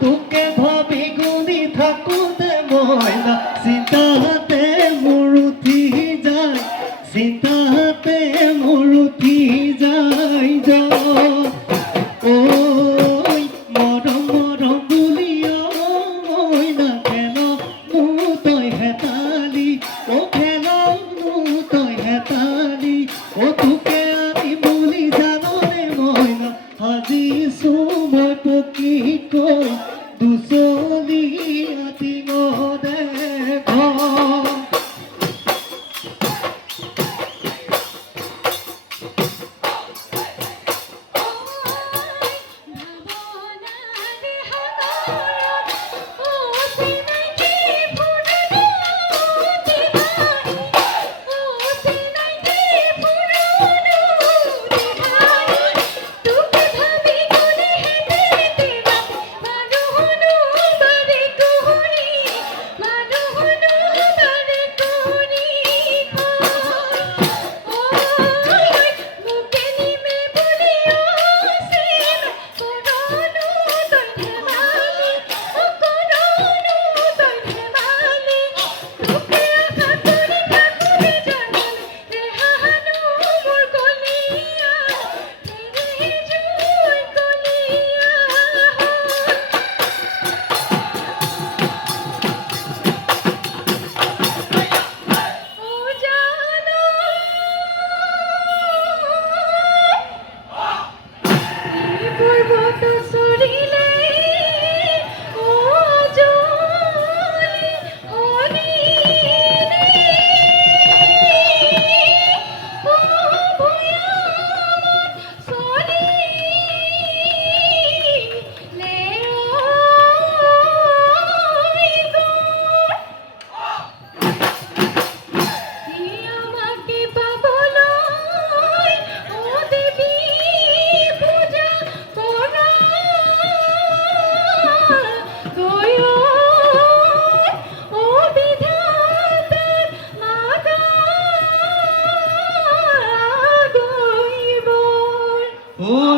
তোকে ভাবি গুনি থাকোতে ময়না চিন্তাতে মোৰ উঠি যায় চিন্তাতে মোৰ উঠি যায় ঐ মৰম মৰম বুলি ময়না খেলনো তই হেতালি খেলনো তই হেতালি তোকে আমি বুলি জাননে ময়না সাজিছো মই পকীকৈ দুচলি আতিঙ দেখ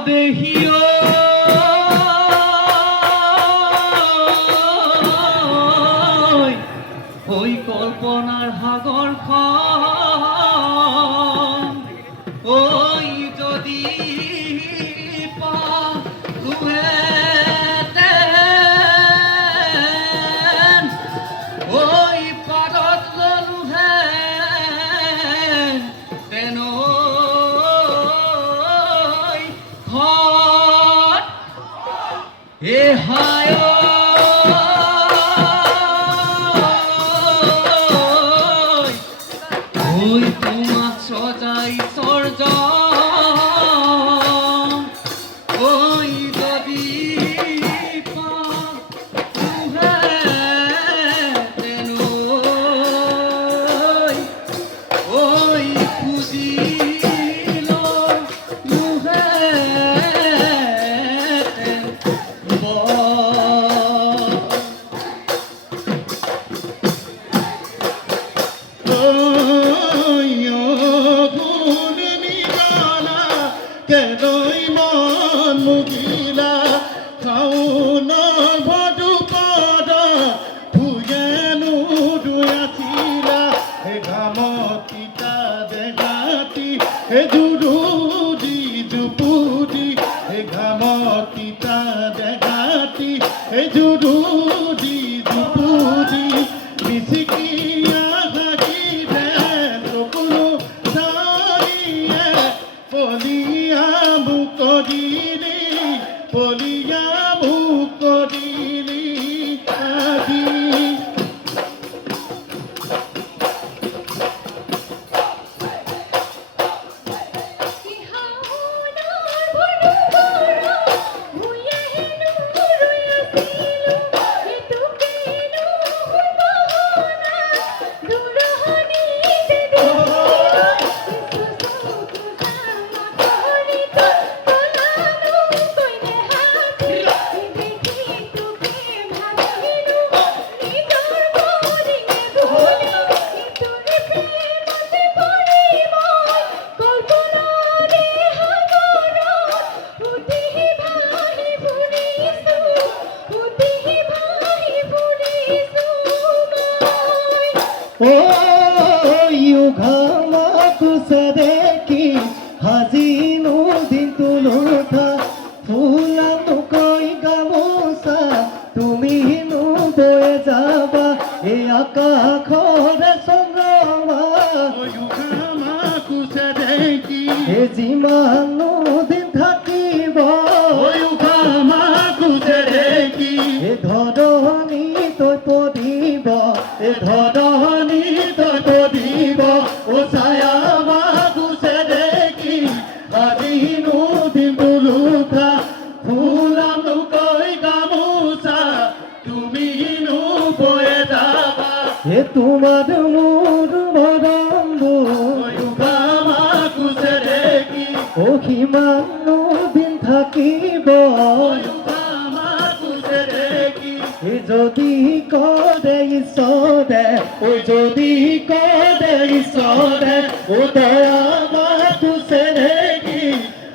দেহিও ওই কল্পনার সাগরখন ওই যদি পালুহেতেন ওই পারত ললুহেন তেন এ হায় ওই তোমার সজাই সর্জ ওই যদি ওই খুঁজিল কেনই মন মুগিলা খাওন ভদু পদ ভুজেনো দুয়াছিলা হে ঘামতিতা দেগাতি হে জুরুদি জুপুদি হে ঘামতিতা দেগাতি হে জুরুদি জুপুদি মিছিকিয়া থাকিলে সকলো চাৰিয়ে পলিয়া মুকদিলি পলিয়া মুকদিলি আজি তুসে দেখি হাজিনো দিন তুলুঠা ফুলানো কই গামোচা তুমি হেনো বয়ে যাবা এই আকাশৰে চন্দ্ৰমা কুছে দেখি এই যিমানো দিন থাকিব কুছে দেখি এই ধৰণী তই পদিব এই ধৰণী তই পদিব ও ছায়া কুছে দেখি আজিনো দিন তুলুঠা ফুলানো কই গামোচা তুমি নো বয়ে যাবা এ তোমাৰ মোৰ মৰমবোৰ কুছে দেখি ও সিমানো দিন থাকিব কুছে দেখি এ যদি কৰে ঈশ্বৰে ও যদি কৰে ঈশ্বৰে ও দয়া তুছে দেখি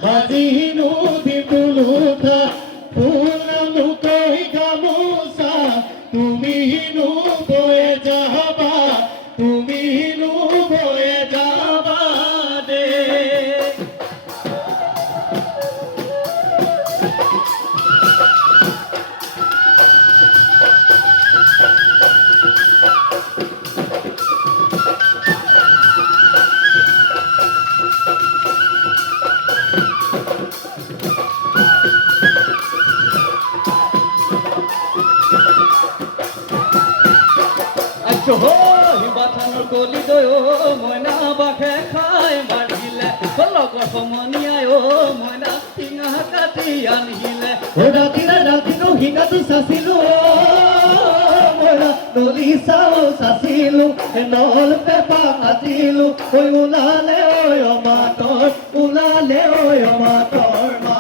হাজিনো দিন তুলুঠা ফুলানো কই গামোচা তুমি নো বয়ে যাবা তুমি নো বয়ে যাবা দে আচ্ছা হো হিবাথানৰ কলি দৈ মইনা বাঘে খাই মাৰিলে লগৰ সমনীয়াই মইনা টিঙা কাটি আনিলে ৰাতিনো হিঙাটো চাচিলো মইনা নলি চাও চাচিলো নল পেপা কাটিলো ওলালে অমাতৰ ওলালে অমাতৰ মা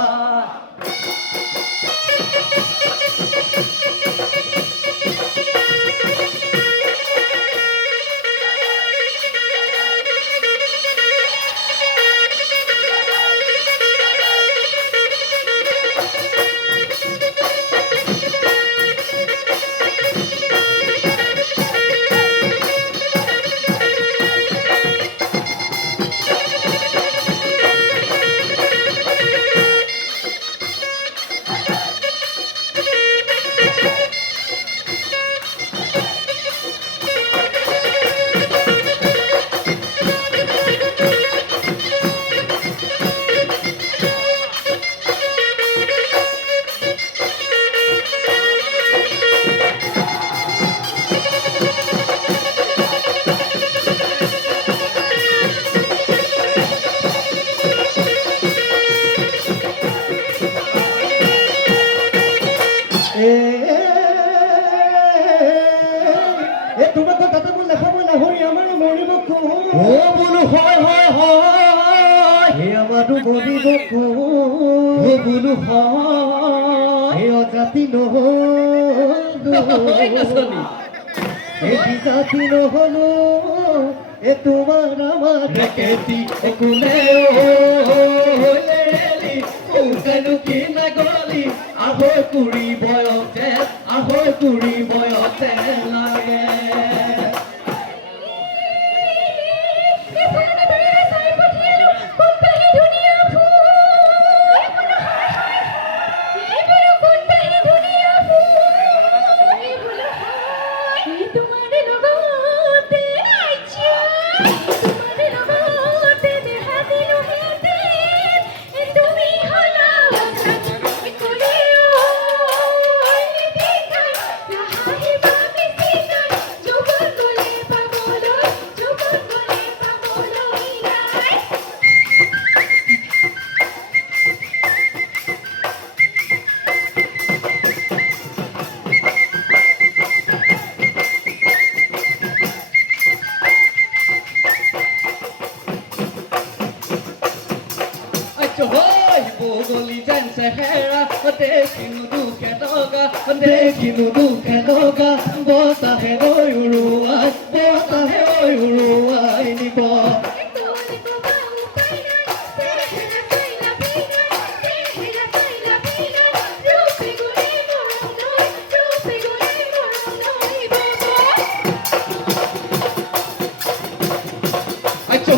তোমাক তাতে মোৰ লাহৰি আমাৰ মৰিব ও বোলো হয় হয় হয় হে আমাৰো মৰিব ও বোলো হয় হে অজাতি নহ'লো হে বিজাতি নহ'লো এ তোমাৰ আমাৰ একেটি কোনে কেনো কি নগলি আহৈ কুৰি বয়সে লাগে বগলী যেন চেহেৰা দেখিনো দুখে লগা বতাহে উৰুৱাই নিব আচ্ছা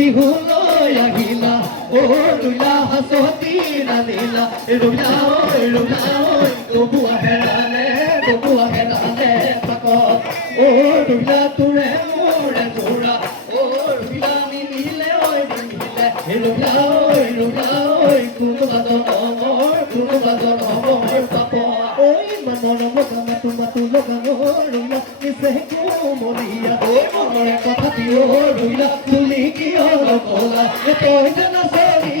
বিহুলৈ আহিলা অ ৰুলা হাঁচতি ৰাধিলা ৰুলা ঐ ববুৱা হেৰালে থাক অ ৰুলা তোৰে মোৰে জোৰা অ ৰুলা মিলিলে ঐ ৰুলা ঐ কোনোবা জনমৰ পাপ ঐ মনৰ মাতো লগানো ৰুলা নিচে কোমলীয়া ঐ মনৰে কথাটি অ ৰুলা তুলি কিয় নকলা তই যে নাচনি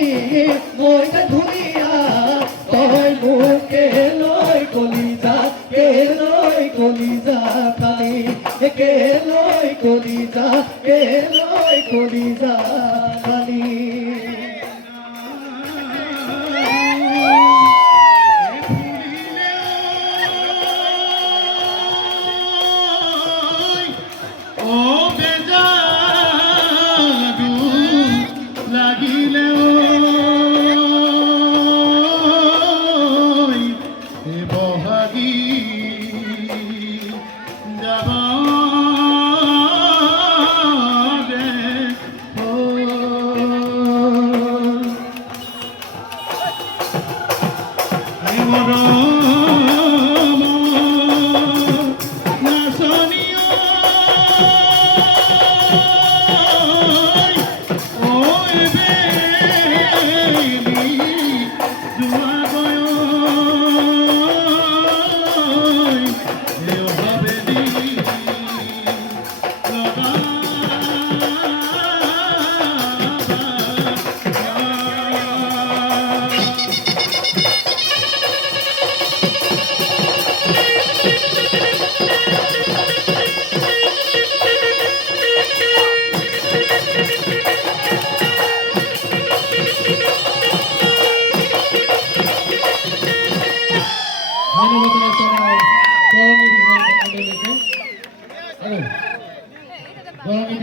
মই যে ধুনীয়া তই মোকে লৈ কলিজা কালি কে লৈ কলিজা কালি ও বেজাদু লাগিলে এ বহাগী যাব দে ধন্যবাদ